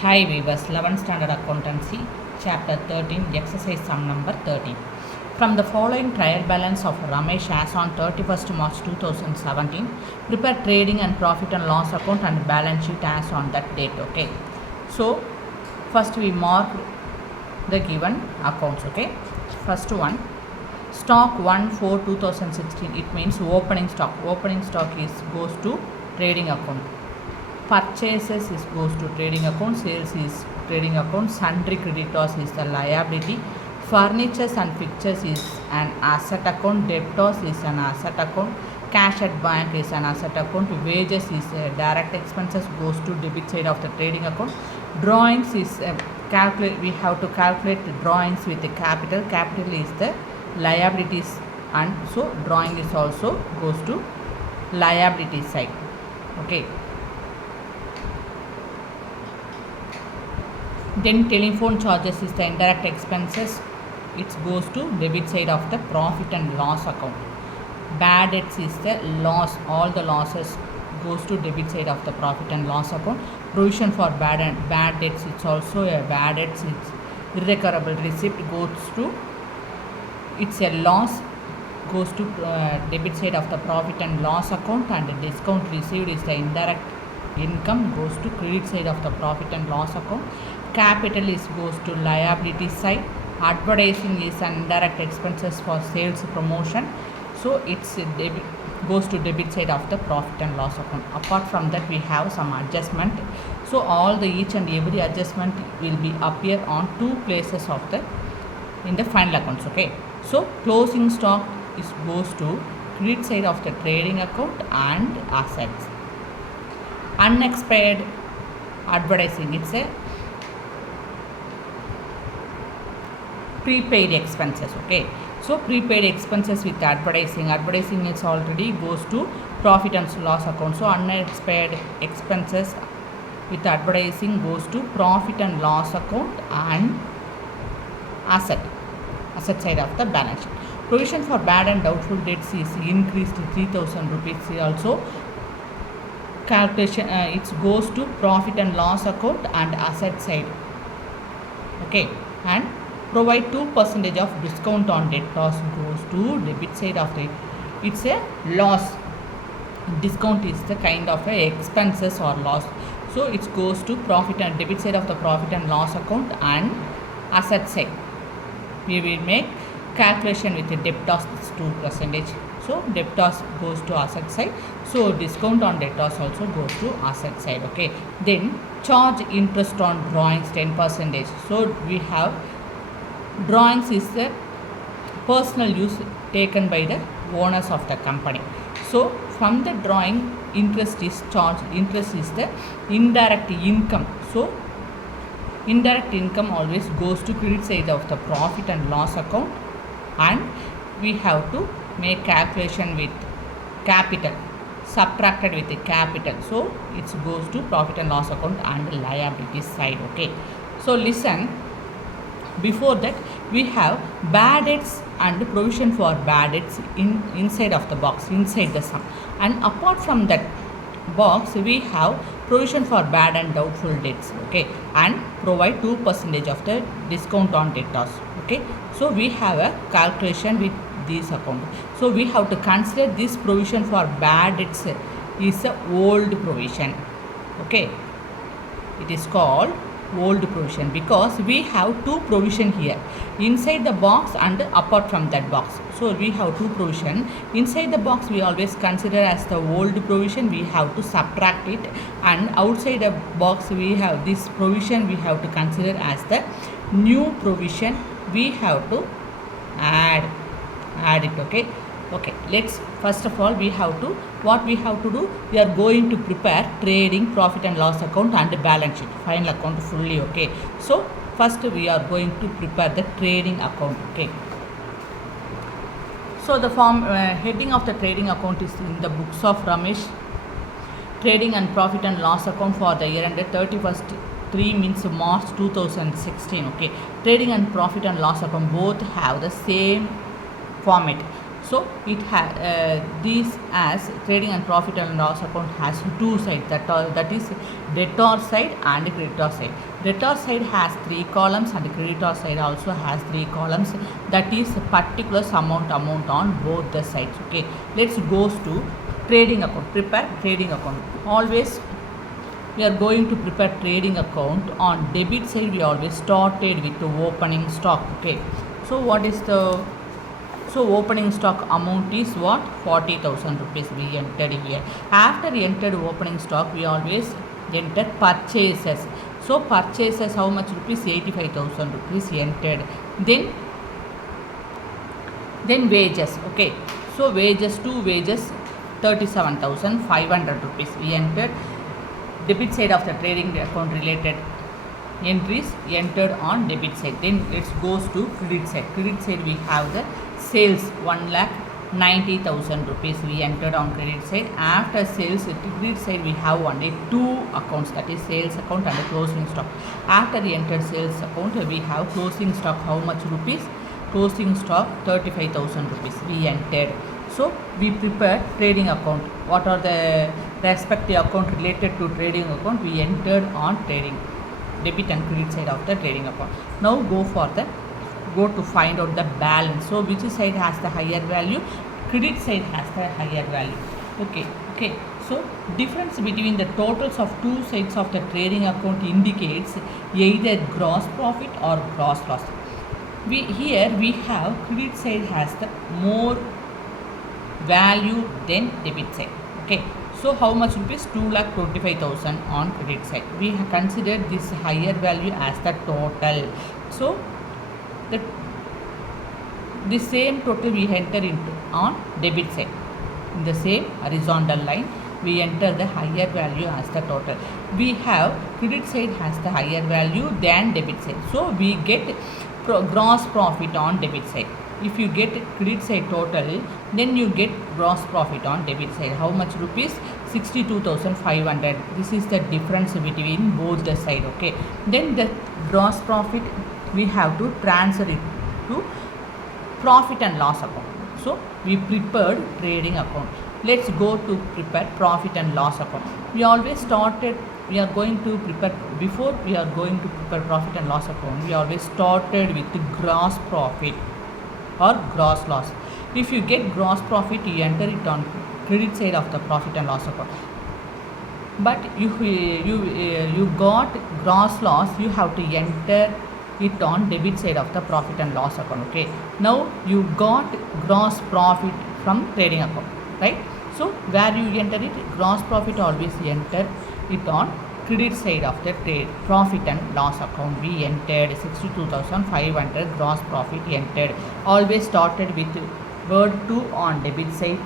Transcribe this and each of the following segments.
Hi viewers, 11th Standard Accountancy, Chapter 13, Exercise sum number 13. From the following trial balance of Ramesh as on 31st March 2017, prepare trading and profit and loss account and balance sheet as on that date. Okay. So, first we mark the given accounts. Okay. First one, stock 1/4/2016. It means opening stock. Opening stock goes to trading account. Purchases goes to trading account, sales is trading account, sundry creditors is the liability, furnitures and fixtures is an asset account, debtors is an asset account, cash at bank is an asset account, wages is direct expenses goes to debit side of the trading account, drawings is we have to calculate the drawings with the capital is the liabilities, and so drawing is also goes to liability side. Okay. Then telephone charges is the indirect expenses. It goes to debit side of the profit and loss account. Bad debts is the loss. All the losses goes to debit side of the profit and loss account. Provision for bad debts. It's also a bad debts. It's irrecoverable receipt goes to. It's a loss goes to debit side of the profit and loss account, and the discount received is the indirect income goes to credit side of the profit and loss account. Capital is goes to liability side. Advertising is an indirect expenses for sales promotion, so it's goes to debit side of the profit and loss account. Apart from that, we have some adjustment. So all the each and every adjustment will be appear on two places of the in the final accounts. Okay, so closing stock is goes to credit side of the trading account and assets. Unexpired advertising, it's a prepaid expenses. Okay, so prepaid expenses with advertising is already goes to profit and loss account. So unexpired expenses with advertising goes to profit and loss account and asset side of the balance sheet. Provision for bad and doubtful debts is increased to 3,000 rupees. Also calculation it goes to profit and loss account and asset side. Okay, and provide 2% of discount on debtors goes to debit side of the. It's a loss. Discount is the kind of a expenses or loss, so it goes to profit and debit side of the profit and loss account and asset side. We will make calculation with the debtors is 2%. So debtors goes to asset side, so discount on debtors also goes to asset side. Okay, then charge interest on drawings 10%. So we have drawings is the personal use taken by the owners of the company. So from the drawing, interest is charged. Interest is the indirect income. So indirect income always goes to credit side of the profit and loss account, and we have to make calculation with capital subtracted with the capital, so it goes to profit and loss account and liability side. Okay, so listen, before that we have bad debts and provision for bad debts inside of the box, inside the sum, and apart from that box we have provision for bad and doubtful debts. Okay, and provide 2% of the discount on debtors. Okay, so we have a calculation with this account. So we have to consider this provision for bad debts is a old provision. Okay, it is called old provision because we have two provision here, inside the box and apart from that box. So we have two provision. Inside the box we always consider as the old provision, we have to subtract it, and outside the box we have this provision, we have to consider as the new provision, we have to add it. Okay, let's first of all we have to do, we are going to prepare trading, profit and loss account and balance sheet, final account fully. Okay, so first we are going to prepare the trading account. Okay, so the heading of the trading account is in the books of Ramesh. Trading and profit and loss account for the year ended 31st 3 means March 2016. Okay, trading and profit and loss account both have the same format. So it has these as trading and profit and loss account has two sides, that is debtor side and creditor side. Debtor side has 3 columns and creditor side also has 3 columns, that is particular amount on both the sides. Okay, let's go to trading account. Prepare trading account. Always we are going to prepare trading account. On debit side we always started with the opening stock. Okay, so what is the opening stock amount is what? 40,000 rupees we entered here. After entered opening stock, we always enter purchases. So purchases how much rupees? 85,000 rupees entered. Then wages. Okay, so wages, 37,500 rupees we entered. Debit side of the trading account related entries entered on debit side. Then let's goes to credit side. Credit side we have the sales 1,90,000 rupees we entered on credit side. After sales, credit side we have only 2 accounts, that is sales account and closing stock. After the entered sales account we have closing stock how much rupees? Closing stock 35,000 rupees we entered. So we prepare trading account. What are the respective account related to trading account we entered on trading, debit and credit side of the trading account. Now go to find out the balance. So which side has the higher value? Credit side has the higher value. Okay. So difference between the totals of two sides of the trading account indicates either gross profit or gross loss. Here we have credit side has the more value than debit side. Okay. So how much rupees? 2,25,000 on credit side. We have considered this higher value as the total. So the same total we enter into on debit side. In the same horizontal line we enter the higher value as the total. We have credit side has the higher value than debit side. So we get gross profit on debit side. If you get credit side total, then you get gross profit on debit side. How much rupees? 62,500. This is the difference between both the side. Okay. Then the gross profit we have to transfer it to profit and loss account. So we prepared trading account. Let's go to prepare profit and loss account. We are going to prepare profit and loss account. We always started with the gross profit or gross loss. If you get gross profit, you enter it on credit side of the profit and loss account. But you got gross loss, you have to enter it on debit side of the profit and loss account. Okay, now you got gross profit from trading account, right? So where you enter it? Gross profit always enter it on credit side of the trade profit and loss account. We entered 62,500 gross profit entered. Always started with word 2 on debit side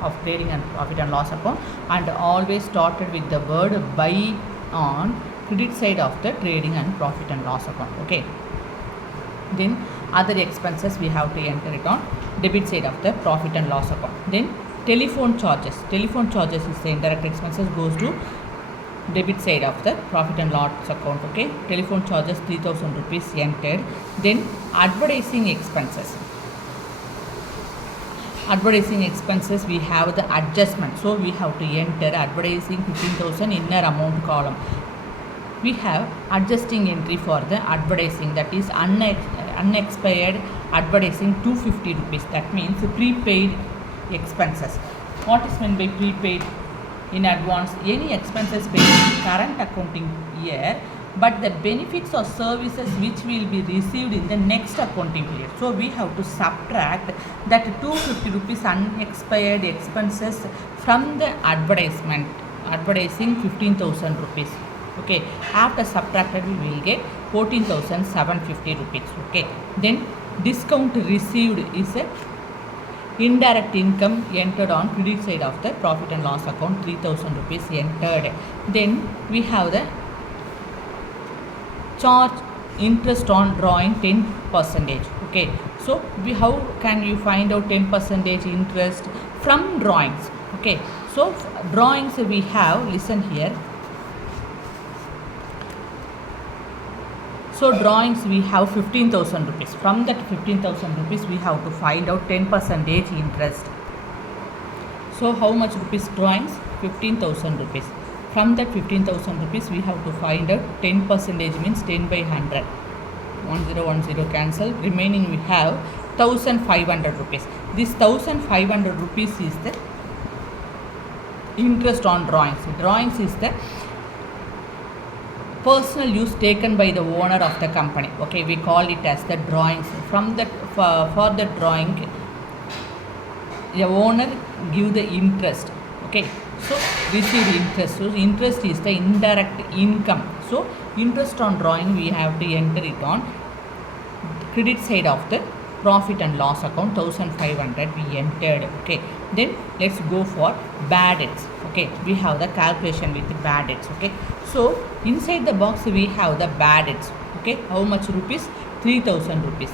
of trading and profit and loss account, and always started with the word buy on credit side of the trading and profit and loss account. Okay, then other expenses we have to enter it on debit side of the profit and loss account. Then telephone charges is the indirect expenses, goes to debit side of the profit and loss account. Okay, telephone charges 3,000 rupees entered. Then advertising expenses we have the adjustment. So we have to enter advertising 15,000 inner amount column. We have adjusting entry for the advertising, that is unexpired advertising 250 rupees. That means prepaid expenses. What is meant by prepaid? In advance, any expenses paid in current accounting year, but the benefits or services which will be received in the next accounting period. So we have to subtract that 250 rupees unexpired expenses from the advertising 15,000 rupees. Okay, after subtracted we will get 14,750 rupees. Okay, then discount received is a indirect income entered on credit side of the profit and loss account, 3,000 rupees entered. Then we have the charge interest on drawing 10%. Okay, so how can you find out 10% interest? From drawings. Okay, so drawings we have, listen here. So drawings we have 15,000 rupees. From that 15,000 rupees we have to find out 10% interest. So how much rupees drawings? 15,000 rupees. From that 15,000 rupees we have to find out 10% means 10 by 100. 1010 cancel. Remaining we have 1,500 rupees. This 1,500 rupees is the interest on drawings. Drawings is the personal use taken by the owner of the company. Okay, we call it as the drawings. From that for the drawing, the owner give the interest. Okay, so receive interest. So interest is the indirect income. So interest on drawing we have to enter it on credit side of the profit and loss account. 1,500 we entered. Okay, then let's go for bad debts. Okay, we have the calculation with the bad debts. Okay, so inside the box we have the bad debts. Okay, how much rupees? 3,000 rupees.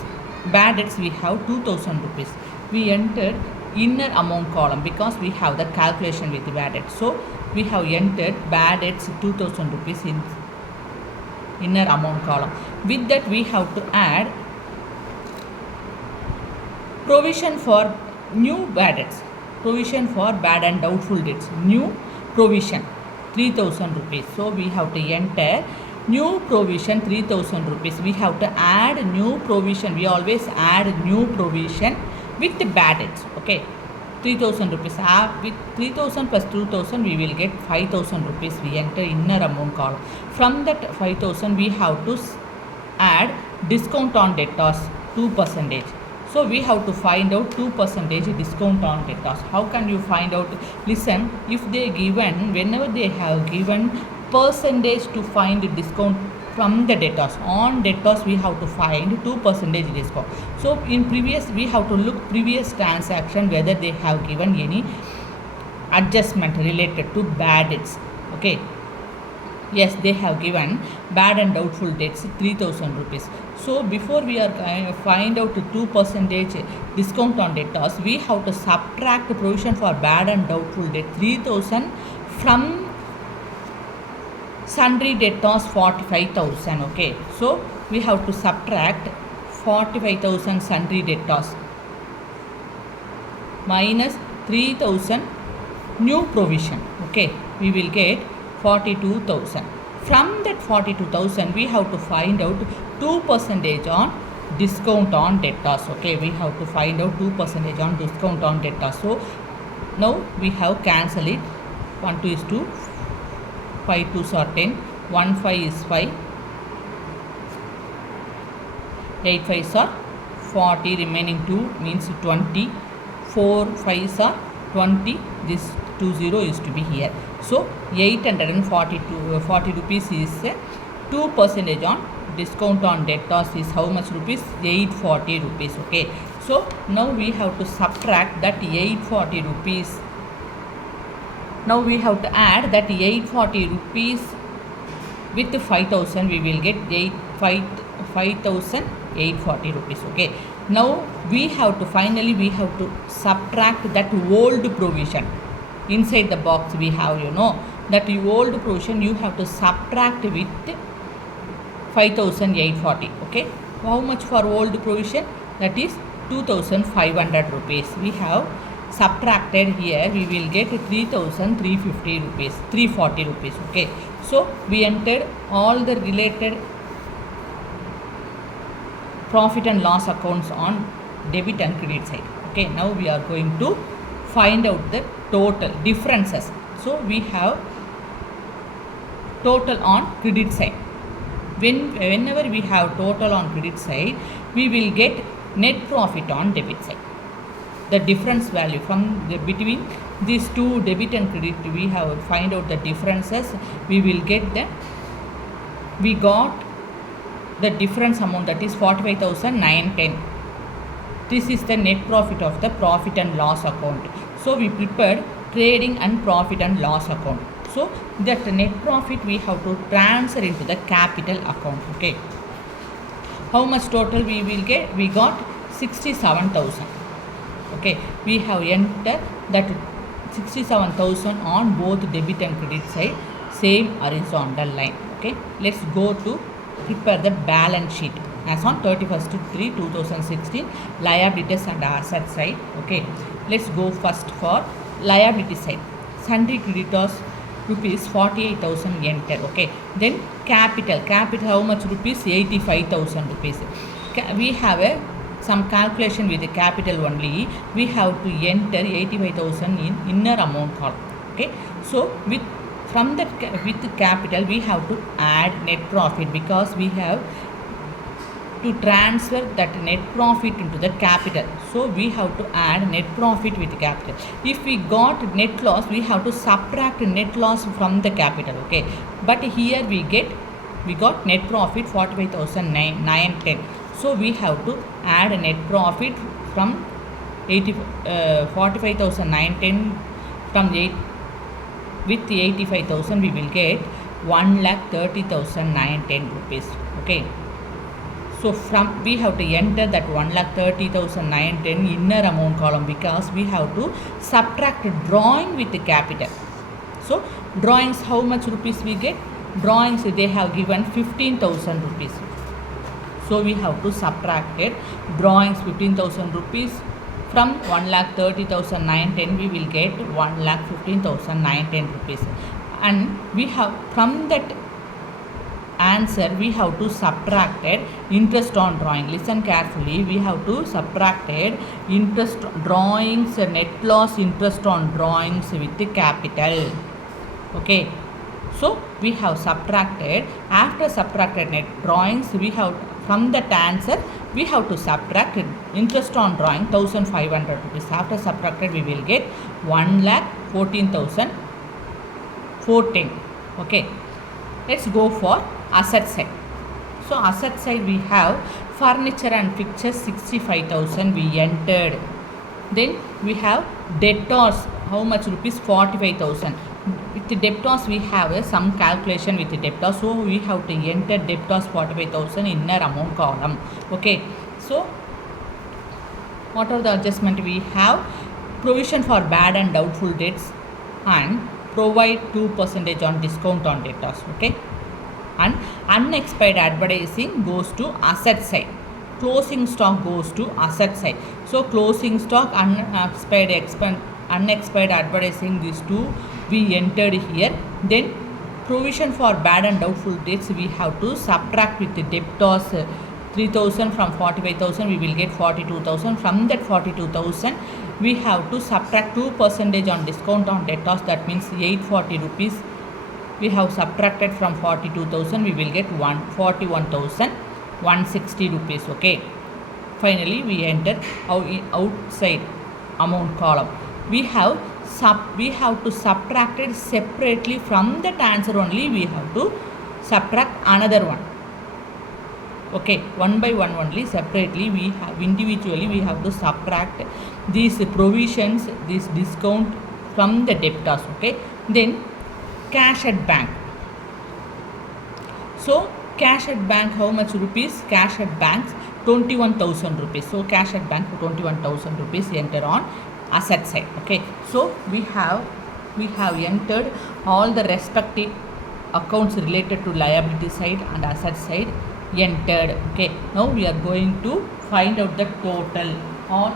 Bad debts we have 2,000 rupees. We entered inner amount column because we have the calculation with the bad debts. So we have entered bad debts 2,000 rupees in inner amount column. With that we have to add provision for new bad debts. Provision for bad and doubtful debts. New provision 3,000 rupees. So we have to enter new provision 3,000 rupees. We have to add new provision. We always add new provision with the bad debts. Okay, 3,000 rupees. With 3,000 plus 2,000 we will get 5,000 rupees. We enter inner amount column. From that 5,000 we have to add discount on debtors 2%. So we have to find out 2% discount on debtors. How can you find out? Listen, if they given, whenever they have given percentage to find discount from the debtors, on debtors we have to find 2% discount. So in previous we have to look previous transaction whether they have given any adjustment related to bad debts. Okay, yes, they have given bad and doubtful debts 3,000 rupees. So before we are find out 2% discount on debtors, we have to subtract provision for bad and doubtful debt 3,000 from sundry debtors 45,000. Okay, so we have to subtract 45,000 sundry debtors minus 3,000 new provision. Okay, we will get 42,000. From that 42,000 we have to find out 2% on discount on debtors. Okay, we have to find out 2% on discount on debtors. So now we have cancel it. 1 2 is 2, 5 2s are 10, 1 5 is 5, 8 5s are 40, remaining 2 means 20, 4 5s are 20, this 20 is to be here. So 840 rupees is 2% on discount on debtors is how much rupees? 840 rupees. Okay, so now we have to subtract that 840 rupees. Now we have to add that 840 rupees with 5,000. We will get 5,840 rupees. Okay, now we have to finally we have to subtract that old provision. Inside the box we have, that old provision you have to subtract with 5,840. Okay, how much for old provision? That is 2,500 rupees. We have subtracted here. We will get 3,350 rupees, 340 rupees. Okay, so we entered all the related profit and loss accounts on debit and credit side. Okay, now we are going to find out the total differences. So we have total on credit side. Whenever we have total on credit side, we will get net profit on debit side. The difference value from between these two debit and credit, we have find out the differences. We will get the, we got the difference amount, that is 45,910. This is the net profit of the profit and loss account. So we prepared trading and profit and loss account. So that net profit we have to transfer into the capital account. Okay, how much total we will get? We got 67,000. Okay, we have entered that 67,000 on both debit and credit side, same horizontal line. Okay, let's go to prepare the balance sheet as on 31st-3/2016 liabilities and asset side. Okay, let's go first for liability side. Sundry creditors rupees 48,000 enter. Okay, then capital how much rupees? 85,000 rupees. We have some calculation with the capital only. We have to enter 85,000 in inner amount column. Okay, so with capital we have to add net profit, because we have to transfer that net profit into the capital. So we have to add net profit with capital. If we got net loss, we have to subtract net loss from the capital. Okay, but here we got net profit 45,910. So we have to add a net profit from 45,910 from 8 with 85,000 we will get 1,30,910 rupees. Okay, so from we have to enter that 1,30,910 inner amount column, because we have to subtract drawing with the capital. So drawings, how much rupees we get? Drawings they have given 15,000 rupees. So we have to subtract it. Drawings 15,000 rupees from 1,30,910 we will get 1,15,910 rupees. And we have, from that answer we have to subtract it interest on drawing. Listen carefully, we have to subtract it interest drawings, net loss interest on drawings with the capital. Okay, so we have subtracted. After subtracted net drawings, we have, from that answer we have to subtract interest on drawing 1,500 rupees. After subtracted we will get 1,14,410. Okay, let's go for asset side. So asset side we have furniture and fixtures 65,000 we entered. Then we have debtors, how much rupees? 45,000. With the debtors we have some calculation with the debtors, so we have to enter debtors 45,000 inner amount column. Okay, so what are the adjustment we have? Provision for bad and doubtful debts and provide 2% on discount on debtors. Okay, and unexpired advertising goes to asset side. Closing stock goes to asset side. So closing stock, unexpired advertising, these two we entered here. Then provision for bad and doubtful debts we have to subtract with the debtors 3,000 from 45,000 we will get 42,000. From that 42,000 we have to subtract 2% on discount on debtors, that means 840 rupees we have subtracted from 42,000 we will get 41,160 rupees. Okay, finally we enter outside amount column. We have to subtract it separately. From that answer only we have to subtract another one. Okay, one by one only, separately we have, individually we have to subtract these provisions, this discount from the debtors. Okay, then cash at bank. So cash at bank, how much rupees? Cash at banks 21,000 rupees. So cash at bank 21,000 rupees enter on asset side. Okay, so we have entered all the respective accounts related to liability side and asset side entered. Okay, now we are going to find out the total, or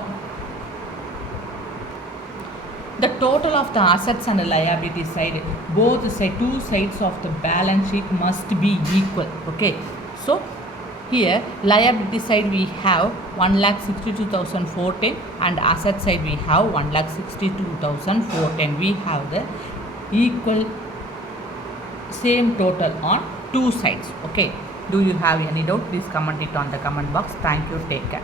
the total of the assets and the liability side. Both two sides of the balance sheet must be equal. Okay, so here liability side we have 1,62,410 and asset side we have 1,62,410. We have the equal same total on two sides. Okay, do you have any doubt? Please comment it on the comment box. Thank you. Take care.